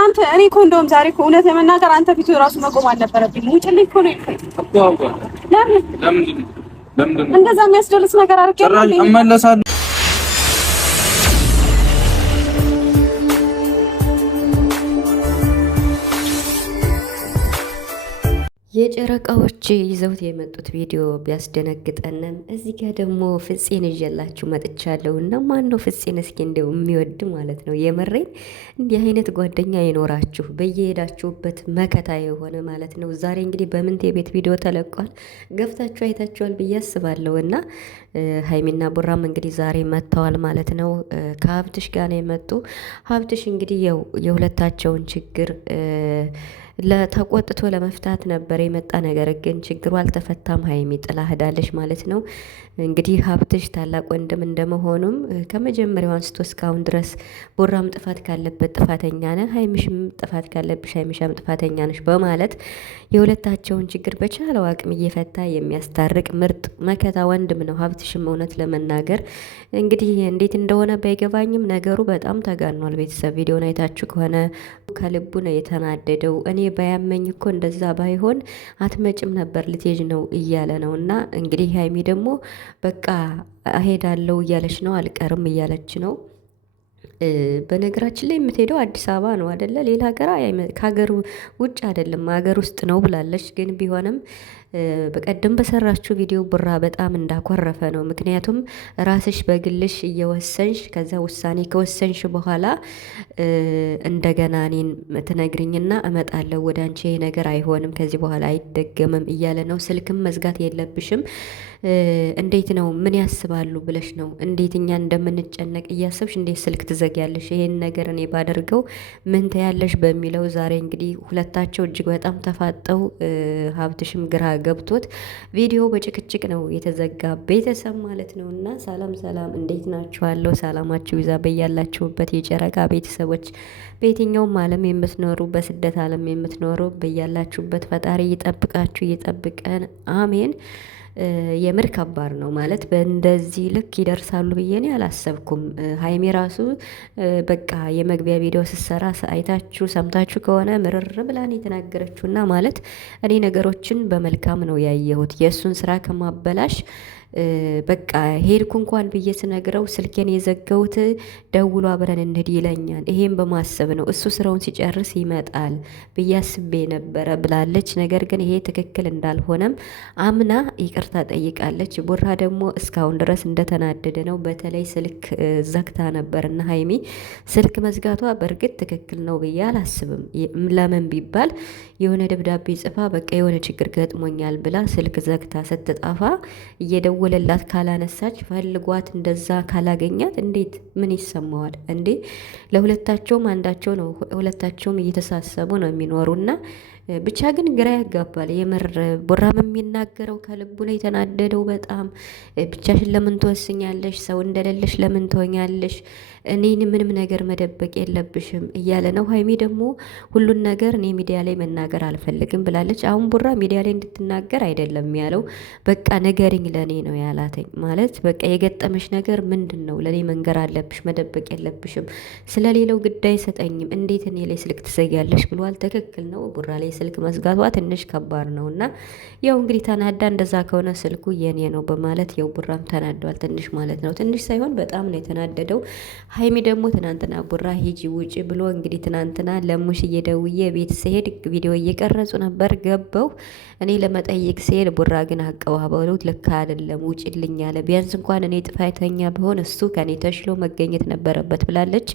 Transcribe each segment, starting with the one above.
ትናንት እኔ እኮ እንደውም ዛሬ እኮ እውነት ለመናገር አንተ ፊቱ ራሱ መቆም አልነበረብኝ። ውጭልኝ እኮ ነው ያልኩት። ለምን እንደዛ የሚያስደልስ ነገር አድርጌ እመለሳለሁ። የጨረቃዎች ይዘውት የመጡት ቪዲዮ ቢያስደነግጠንም እዚህ ጋር ደግሞ ፍፄን ይዤላችሁ መጥቻለሁ። እና ማን ነው ፍፄን እስኪ እንደው የሚወድ ማለት ነው? የመሬን እንዲህ አይነት ጓደኛ ይኖራችሁ በየሄዳችሁበት መከታ የሆነ ማለት ነው። ዛሬ እንግዲህ በምንት የቤት ቪዲዮ ተለቋል፣ ገፍታችሁ አይታችኋል ብዬ አስባለሁ። እና ሀይሚና ቡራም እንግዲህ ዛሬ መጥተዋል ማለት ነው። ከሀብትሽ ጋር ነው የመጡ። ሀብትሽ እንግዲህ የሁለታቸውን ችግር ተቆጥቶ ለመፍታት ነበር የመጣ። ነገር ግን ችግሩ አልተፈታም። ሀይሚ ጥላ ሄዳለች ማለት ነው። እንግዲህ ሀብትሽ ታላቅ ወንድም እንደመሆኑም ከመጀመሪያው አንስቶ እስካሁን ድረስ ቡራም ጥፋት ካለበት ጥፋተኛ ነህ፣ ሀይሚሽም ጥፋት ካለብሽ ሀይሚሻም ጥፋተኛ ነሽ በማለት የሁለታቸውን ችግር በቻለው አቅም እየፈታ የሚያስታርቅ ምርጥ መከታ ወንድም ነው ሀብትሽም። እውነት ለመናገር እንግዲህ እንዴት እንደሆነ ባይገባኝም ነገሩ በጣም ተጋኗል። ቤተሰብ ቪዲዮን አይታችሁ ከሆነ ከልቡ ነው የተናደደው። እኔ ባያመኝ እኮ እንደዛ ባይሆን አትመጭም ነበር ልትሄጂ ነው እያለ ነው። እና እንግዲህ ሀይሚ ደግሞ በቃ እሄዳለሁ እያለች ነው፣ አልቀርም እያለች ነው። በነገራችን ላይ የምትሄደው አዲስ አበባ ነው አይደለ? ሌላ ሀገር ከሀገር ውጭ አይደለም ሀገር ውስጥ ነው ብላለች። ግን ቢሆንም በቀደም በሰራችሁ ቪዲዮ ቡራ በጣም እንዳኮረፈ ነው። ምክንያቱም ራስሽ በግልሽ እየወሰንሽ ከዛ ውሳኔ ከወሰንሽ በኋላ እንደገና እኔን ትነግርኝና እመጣለሁ ወደ አንቺ፣ ይሄ ነገር አይሆንም ከዚህ በኋላ አይደገምም እያለ ነው። ስልክም መዝጋት የለብሽም እንዴት ነው ምን ያስባሉ ብለሽ ነው? እንዴት እኛ እንደምንጨነቅ እያሰብሽ እንዴት ስልክ ትዘጊያለሽ? ይሄን ነገር እኔ ባደርገው ምን ትያለሽ? በሚለው ዛሬ እንግዲህ ሁለታቸው እጅግ በጣም ተፋጠው ሀብትሽም ግራ ገብቶት ቪዲዮ በጭቅጭቅ ነው የተዘጋ ቤተሰብ ማለት ነው። እና ሰላም ሰላም፣ እንዴት ናችኋለሁ? ሰላማችሁ ይዛ በያላችሁበት የጨረቃ ቤተሰቦች በየትኛውም ዓለም የምትኖሩ በስደት ዓለም የምትኖሩ በያላችሁበት ፈጣሪ ይጠብቃችሁ ይጠብቀን፣ አሜን። የምር ከባድ ነው ማለት በእንደዚህ ልክ ይደርሳሉ ብዬ እኔ አላሰብኩም። ሀይሜ ራሱ በቃ የመግቢያ ቪዲዮ ስትሰራ አይታችሁ ሰምታችሁ ከሆነ ምርር ብላን የተናገረችውና ማለት እኔ ነገሮችን በመልካም ነው ያየሁት የእሱን ስራ ከማበላሽ በቃ ሄድኩ እንኳን ብዬ ስነግረው ስልኬን የዘገውት ደውሎ አብረን እንሂድ ይለኛል። ይሄን በማሰብ ነው እሱ ስራውን ሲጨርስ ይመጣል ብዬ አስቤ ነበረ ብላለች። ነገር ግን ይሄ ትክክል እንዳልሆነም አምና ይቅርታ ጠይቃለች። ቡራ ደግሞ እስካሁን ድረስ እንደተናደደ ነው። በተለይ ስልክ ዘግታ ነበርና ሀይሚ ስልክ መዝጋቷ በእርግጥ ትክክል ነው ብዬ አላስብም። ለምን ቢባል የሆነ ደብዳቤ ጽፋ በቃ የሆነ ችግር ገጥሞኛል ብላ ስልክ ዘግታ ስትጠፋ እየደወለላት ካላነሳች ፈልጓት እንደዛ ካላገኛት እንዴት ምን ይሰማዋል እንዴ? ለሁለታቸውም አንዳቸው ነው። ሁለታቸውም እየተሳሰቡ ነው የሚኖሩና ብቻ ግን ግራ ያጋባል። የምር ቡራም የሚናገረው ከልቡ ነው የተናደደው በጣም። ብቻሽን ለምን ትወስኛለሽ? ሰው እንደሌለሽ ለምን ትሆኛለሽ? እኔን ምንም ነገር መደበቅ የለብሽም እያለ ነው። ሀይሚ ደግሞ ሁሉን ነገር እኔ ሚዲያ ላይ መናገር አልፈልግም ብላለች። አሁን ቡራ ሚዲያ ላይ እንድትናገር አይደለም ያለው፣ በቃ ንገሪኝ ለእኔ ነው ያላተኝ። ማለት በቃ የገጠመሽ ነገር ምንድን ነው? ለእኔ መንገር አለብሽ፣ መደበቅ የለብሽም። ስለሌለው ግዳይ ሰጠኝም እንዴት እኔ ላይ ስልክ ትዘጊያለሽ ብሏል። ትክክል ነው። ቡራ ላይ ስልክ መዝጋቷ ትንሽ ከባድ ነው። እና ያው እንግዲህ ተናዳ እንደዛ ከሆነ ስልኩ የኔ ነው በማለት ያው ቡራም ተናዷል ትንሽ ማለት ነው። ትንሽ ሳይሆን በጣም ነው የተናደደው። ሀይሚ ደግሞ ትናንትና ቡራ ሂጂ ውጪ ብሎ እንግዲህ ትናንትና ለሙሽ እየደውዬ ቤት ስሄድ ቪዲዮ እየቀረጹ ነበር ገባው እኔ ለመጠየቅ ስሄድ ቡራ ግን አቀባበሉ ልክ አይደለም ውጪልኝ አለ። ቢያንስ እንኳን እኔ ጥፋተኛ ብሆን እሱ ከኔ ተሽሎ መገኘት ነበረበት ብላለች።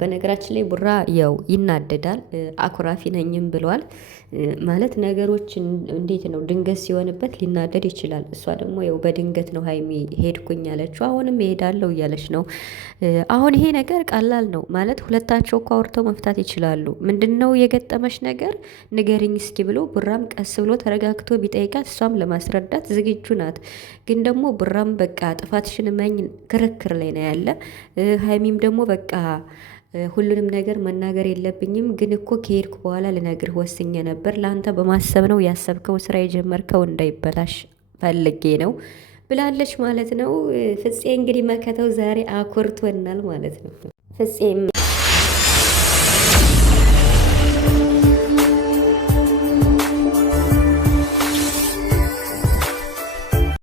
በነገራችን ላይ ቡራ ያው ይናደዳል፣ አኩራፊ ነኝም ብሏል። ማለት ነገሮች እንዴት ነው ድንገት ሲሆንበት ሊናደድ ይችላል። እሷ ደግሞ ያው በድንገት ነው ሀይሚ ሄድኩኝ ያለችው፣ አሁንም እሄዳለሁ እያለች ነው። አሁን ይሄ ነገር ቀላል ነው ማለት ሁለታቸው እኮ አውርተው መፍታት ይችላሉ። ምንድነው የገጠመሽ ነገር ንገሪኝ እስኪ ብሎ ቡራም ቀስ ብሎ ተረጋግቶ ቢጠይቃት እሷም ለማስረዳት ዝግጁ ናት። ግን ደግሞ ቡራም በቃ ጥፋትሽን እመኝ ክርክር ላይ ነው ያለ። ሀይሚም ደግሞ በቃ ሁሉንም ነገር መናገር የለብኝም ግን እኮ ከሄድኩ በኋላ ልነግርህ ወስኜ ነበር። ለአንተ በማሰብ ነው ያሰብከው ስራ የጀመርከው እንዳይበላሽ ፈልጌ ነው ብላለች ማለት ነው። ፍፄ እንግዲህ መከተው ዛሬ አኩርቶናል ማለት ነው። ፍፄም